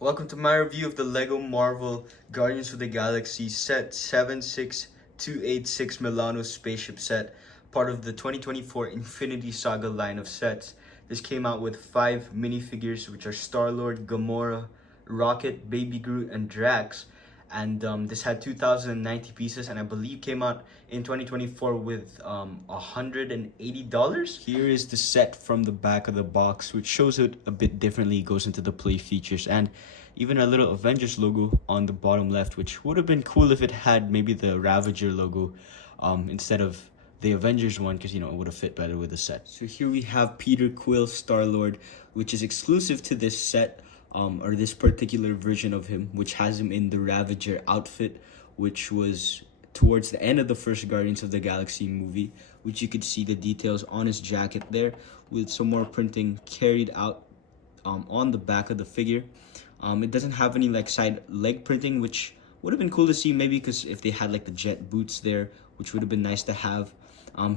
Welcome to my review of the LEGO Marvel Guardians of the Galaxy set 76286 Milano Spaceship set, part of the 2024 Infinity Saga line of sets. This came out with 5 minifigures, which are Star-Lord, Gamora, Rocket, Baby Groot, and Drax. And this had 2,090 pieces, and I believe came out in 2024 with $180. Here is the set from the back of the box, which shows it a bit differently. It goes into the play features and even a little Avengers logo on the bottom left, which would have been cool if it had maybe the Ravager logo instead of the Avengers one, because it would have fit better with the set. So here we have Peter Quill Star-Lord, which is exclusive to this set. Or this particular version of him, which has him in the Ravager outfit, which was towards the end of the first Guardians of the Galaxy movie, which you could see the details on his jacket there, with some more printing carried out on the back of the figure. It doesn't have any side leg printing, which would have been cool to see, maybe because if they had the jet boots there, which would have been nice to have.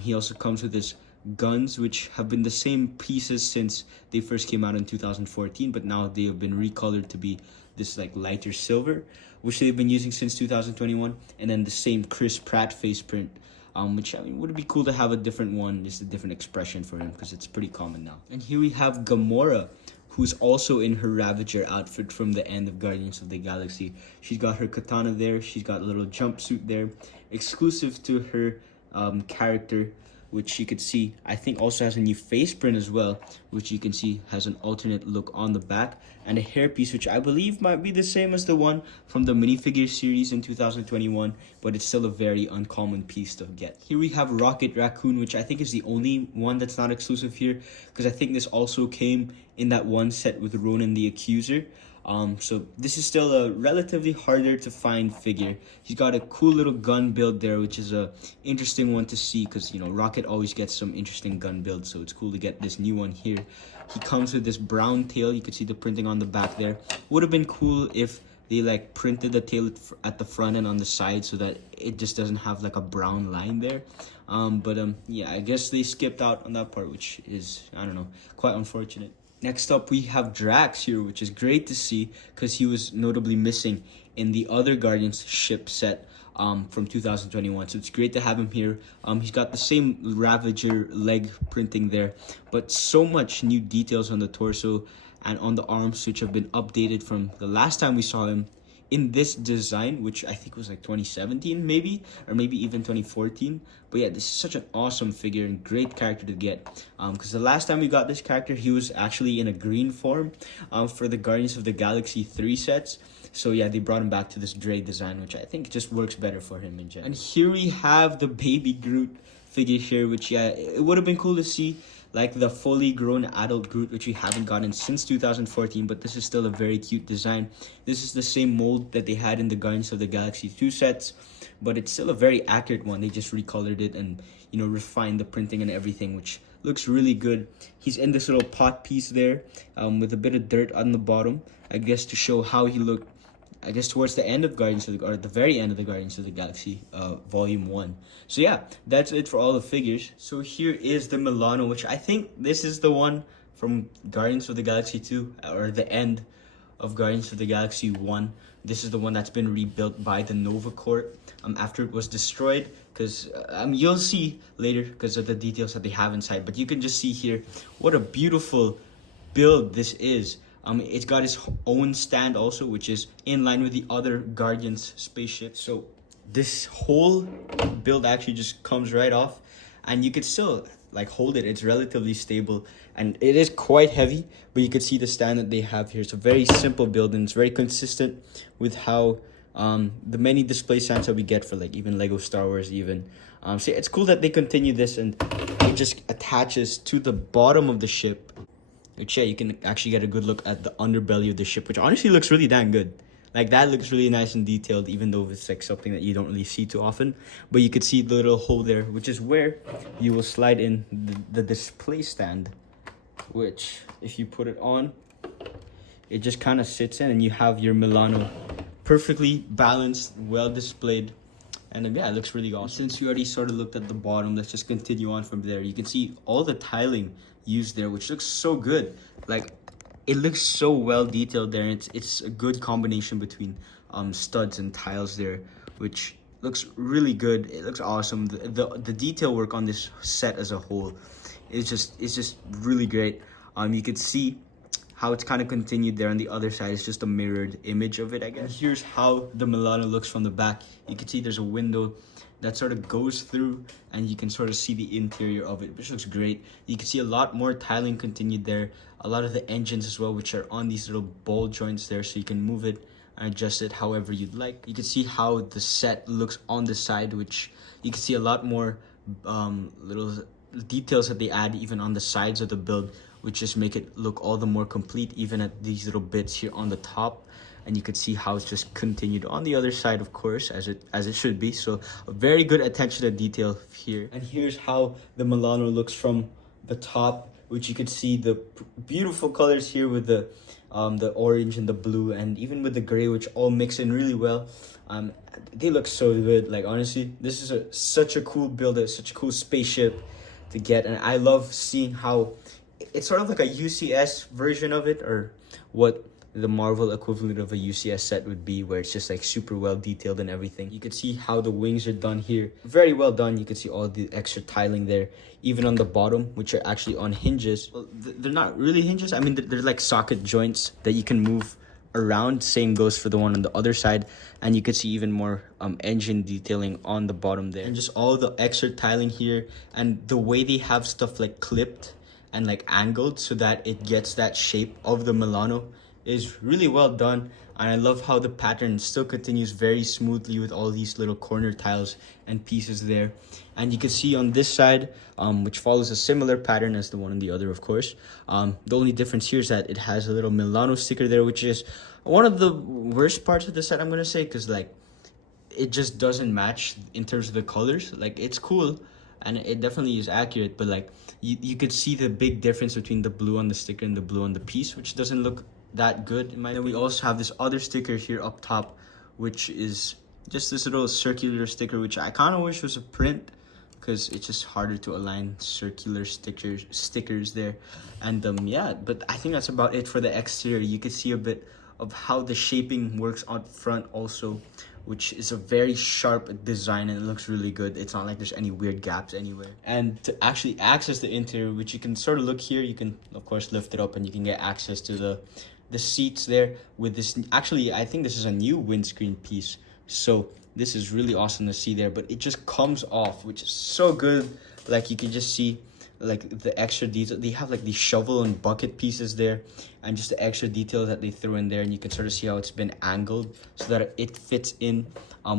He also comes with his guns, which have been the same pieces since they first came out in 2014, but now they have been recolored to be this lighter silver, which they've been using since 2021. And then the same Chris Pratt face print, which would be cool to have a different one, just a different expression for him, because it's pretty common now. And here we have Gamora, who's also in her Ravager outfit from the end of Guardians of the Galaxy. She's got her katana there, she's got a little jumpsuit there, exclusive to her character, which you could see, I think also has a new face print as well, which you can see has an alternate look on the back, and a hairpiece, which I believe might be the same as the one from the Minifigure series in 2021, but it's still a very uncommon piece to get. Here we have Rocket Raccoon, which I think is the only one that's not exclusive here, because I think this also came in that one set with Ronan the Accuser. So this is still a relatively harder to find figure. He's got a cool little gun build there, which is a interesting one to see, because Rocket always gets some interesting gun builds, so it's cool to get this new one here. He comes with this brown tail. You can see the printing on the back there. Would have been cool if they printed the tail at the front and on the side, so that it just doesn't have a brown line there. Yeah, I guess they skipped out on that part, which is, I don't know, quite unfortunate. Next up, we have Drax here, which is great to see, because he was notably missing in the other Guardians ship set from 2021. So it's great to have him here. He's got the same Ravager leg printing there, but so much new details on the torso and on the arms, which have been updated from the last time we saw him in this design, which I think was 2017 maybe, or maybe even 2014. But yeah, this is such an awesome figure and great character to get, because the last time we got this character, he was actually in a green form for the Guardians of the Galaxy 3 sets. So yeah, they brought him back to this gray design, which I think just works better for him in general. And here we have the Baby Groot figure here, which yeah, it would have been cool to see the fully grown adult Groot, which we haven't gotten since 2014, but this is still a very cute design. This is the same mold that they had in the Guardians of the Galaxy 2 sets, but it's still a very accurate one. They just recolored it and refined the printing and everything, which looks really good. He's in this little pot piece there with a bit of dirt on the bottom, I guess to show how he looked, I guess, towards the end of Guardians of the, or at the very end of the Guardians of the Galaxy Volume 1. So yeah, that's it for all the figures. So here is the Milano, which I think this is the one from Guardians of the Galaxy 2, or the end of Guardians of the Galaxy 1. This is the one that's been rebuilt by the Nova Corps after it was destroyed, because you'll see later because of the details that they have inside. But you can just see here what a beautiful build this is. It's got its own stand also, which is in line with the other Guardians spaceship. So this whole build actually just comes right off, and you could still hold it. It's relatively stable, and it is quite heavy, but you can see the stand that they have here. It's a very simple build, and it's very consistent with how the many display stands that we get for even Lego Star Wars even. So it's cool that they continue this, and it just attaches to the bottom of the ship. Which yeah, you can actually get a good look at the underbelly of the ship, which honestly looks really damn good. That looks really nice and detailed, even though it's something that you don't really see too often. But you could see the little hole there, which is where you will slide in the display stand, which if you put it on, it just kind of sits in, and you have your Milano perfectly balanced, well displayed. And yeah, it looks really awesome. Since you already sort of looked at the bottom, let's just continue on from there. You can see all the tiling used there, which looks so good. it looks so well detailed there. It's a good combination between studs and tiles there, which looks really good. It looks awesome. The detail work on this set as a whole is just really great. You could see how it's kind of continued there on the other side. It's just a mirrored image of it, I guess. And here's how the Milano looks from the back. You can see there's a window that sort of goes through, and you can sort of see the interior of it, which looks great. You can see a lot more tiling continued there. A lot of the engines as well, which are on these little ball joints there, so you can move it and adjust it however you'd like. You can see how the set looks on the side, which you can see a lot more little details that they add even on the sides of the build, which just make it look all the more complete, even at these little bits here on the top. And you could see how it's just continued on the other side, of course, as it should be. So a very good attention to detail here. And here's how the Milano looks from the top, which you could see the beautiful colors here with the orange and the blue, and even with the gray, which all mix in really well. They look so good. Like, honestly, this is such a cool build, such a cool spaceship to get. And I love seeing how it's sort of like a UCS version of it, or what the Marvel equivalent of a UCS set would be, where it's just like super well detailed and everything. You could see how the wings are done here. Very well done. You can see all the extra tiling there, even on the bottom, which are actually on hinges. Well, they're not really hinges. I mean, they're like socket joints that you can move around. Same goes for the one on the other side. And you can see even more engine detailing on the bottom there. And just all the extra tiling here, and the way they have stuff like clipped and like angled so that it gets that shape of the Milano is really well done. And I love how the pattern still continues very smoothly with all these little corner tiles and pieces there. And you can see on this side, which follows a similar pattern as the one on the other, of course. The only difference here is that it has a little Milano sticker there, which is one of the worst parts of the set, I'm gonna say, because like it just doesn't match in terms of the colors. Like, it's cool and it definitely is accurate, but like you could see the big difference between the blue on the sticker and the blue on the piece, which doesn't look that good in my opinion. We also have this other sticker here up top, which is just this little circular sticker, which I kind of wish was a print, because it's just harder to align circular stickers there. And yeah, but I think that's about it for the exterior. You can see a bit of how the shaping works on front also, which is a very sharp design, and it looks really good. It's not like there's any weird gaps anywhere. And to actually access the interior, which you can sort of look here, you can of course lift it up and you can get access to the seats there with this. Actually, I think this is a new windscreen piece, so this is really awesome to see there. But it just comes off, which is so good. Like, you can just see like the extra detail. They have like these shovel and bucket pieces there, and just the extra detail that they throw in there, and you can sort of see how it's been angled so that it fits in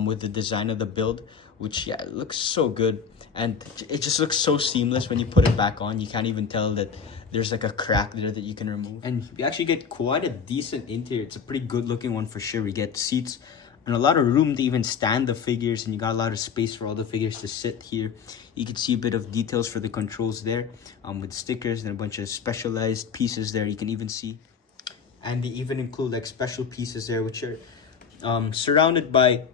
with the design of the build, which, yeah, it looks so good. And it just looks so seamless when you put it back on. You can't even tell that there's like a crack there that you can remove. And we actually get quite a decent interior. It's a pretty good looking one for sure. We get seats and a lot of room to even stand the figures, and you got a lot of space for all the figures to sit here. You can see a bit of details for the controls there, with stickers and a bunch of specialized pieces there you can even see. And they even include like special pieces there, which are surrounded by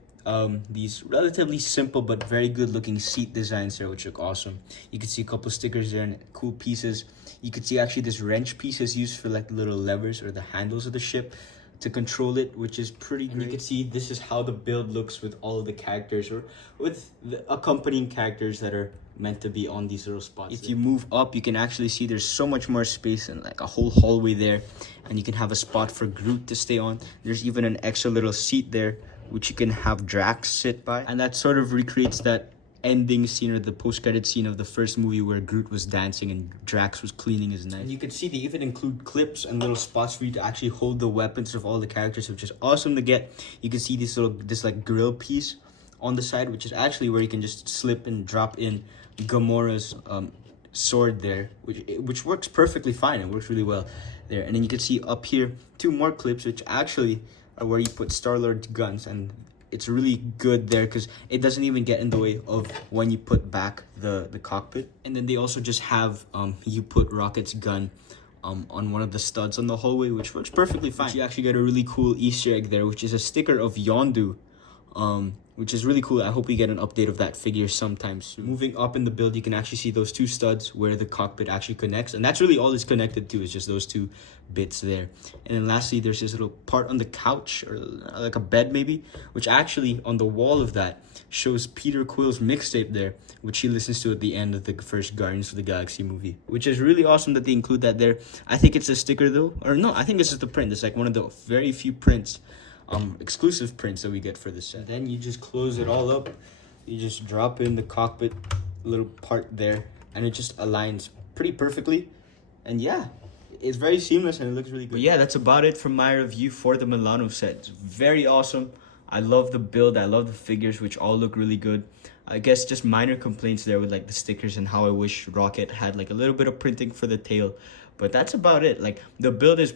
these relatively simple but very good looking seat designs there, which look awesome. You can see a couple stickers there and cool pieces. You could see actually this wrench piece is used for like the little levers or the handles of the ship to control it, which is pretty great. And you can see this is how the build looks with all of the characters, or with the accompanying characters that are meant to be on these little spots. If you move up, you can actually see there's so much more space and like a whole hallway there, and you can have a spot for Groot to stay on. There's even an extra little seat there which you can have Drax sit by, and that sort of recreates that ending scene or the post-credit scene of the first movie where Groot was dancing and Drax was cleaning his knife. And you can see they even include clips and little spots for you to actually hold the weapons of all the characters, which is awesome to get. You can see this like grill piece on the side, which is actually where you can just slip and drop in Gamora's sword there, which works perfectly fine. It works really well there. And then you can see up here 2 more clips, which actually are where you put Star-Lord's guns, and it's really good there because it doesn't even get in the way of when you put back the cockpit. And then they also just have you put Rocket's gun on one of the studs on the hallway, which works perfectly fine. You actually get a really cool Easter egg there, which is a sticker of Yondu which is really cool. I hope we get an update of that figure sometime soon. Moving up in the build, you can actually see those two studs where the cockpit actually connects, and that's really all it's connected to, is just those two bits there. And then lastly, there's this little part on the couch, or like a bed maybe, which actually on the wall of that shows Peter Quill's mixtape there, which he listens to at the end of the first Guardians of the Galaxy movie, which is really awesome that they include that there. I think it's a sticker though, or no, I think it's just a print. It's like one of the very few prints, exclusive prints that we get for this set. And then you just close it all up. You just drop in the cockpit little part there, and it just aligns pretty perfectly. And yeah, it's very seamless and it looks really good. But yeah, that's about it for my review for the Milano set. It's very awesome. I love the build. I love the figures, which all look really good. I guess just minor complaints there with like the stickers and how I wish Rocket had like a little bit of printing for the tail. But that's about it. Like, the build is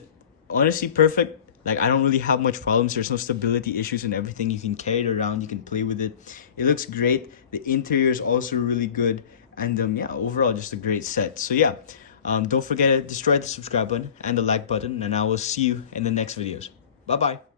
honestly perfect. Like, I don't really have much problems. There's no stability issues and everything. You can carry it around. You can play with it. It looks great. The interior is also really good. And yeah, overall, just a great set. So yeah, don't forget to destroy the subscribe button and the like button. And I will see you in the next videos. Bye-bye.